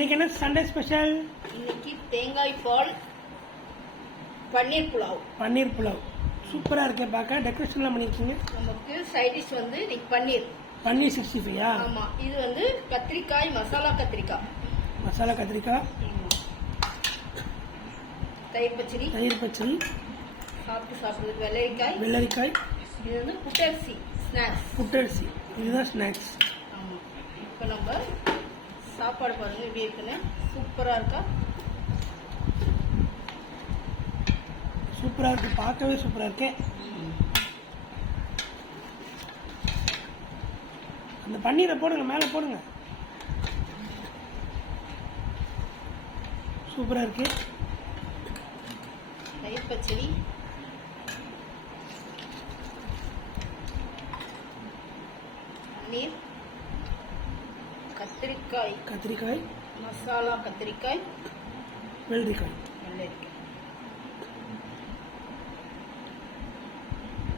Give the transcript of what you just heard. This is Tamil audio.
இன்னைக்கு என்ன சண்டே ஸ்பெஷல்? இன்னைக்கு தேங்காய் பால் பன்னீர் புலாவ். பன்னீர் புலாவ் சூப்பரா இருக்கே பார்க்க. டெக்கரேஷன்லாம் பண்ணிருக்கீங்க. நமக்கு சைட் டிஷ் வந்து இன்னைக்கு பன்னீர் 65. ஆமா, இது வந்து கத்திரிக்காய் மசாலா கத்திரிக்காய். மசாலா கத்திரிக்காய், தயிர் பச்சடி, சாப்பிடுறதுக்கு வெள்ளரிக்காய். இது வந்து புட்டரிசி ஸ்நாக்ஸ். இதுதான் ஸ்நாக்ஸ். ஆமா, இப்போ நம்ம சாப்பாடு பாருங்க எப்படி இருக்குன்னு. சூப்பரா இருக்கா? சூப்பரா இருக்கு, பார்க்கவே சூப்பரா இருக்கே. அந்த பன்னீரை போடுங்க, மேலே போடுங்க. சூப்பரா இருக்கு. தயிர் பச்சடி, பன்னீர், கத்திரிக்காய், கத்திரிக்காய், மசாலா கத்திரிக்காய், வெள்ளரிக்காய்.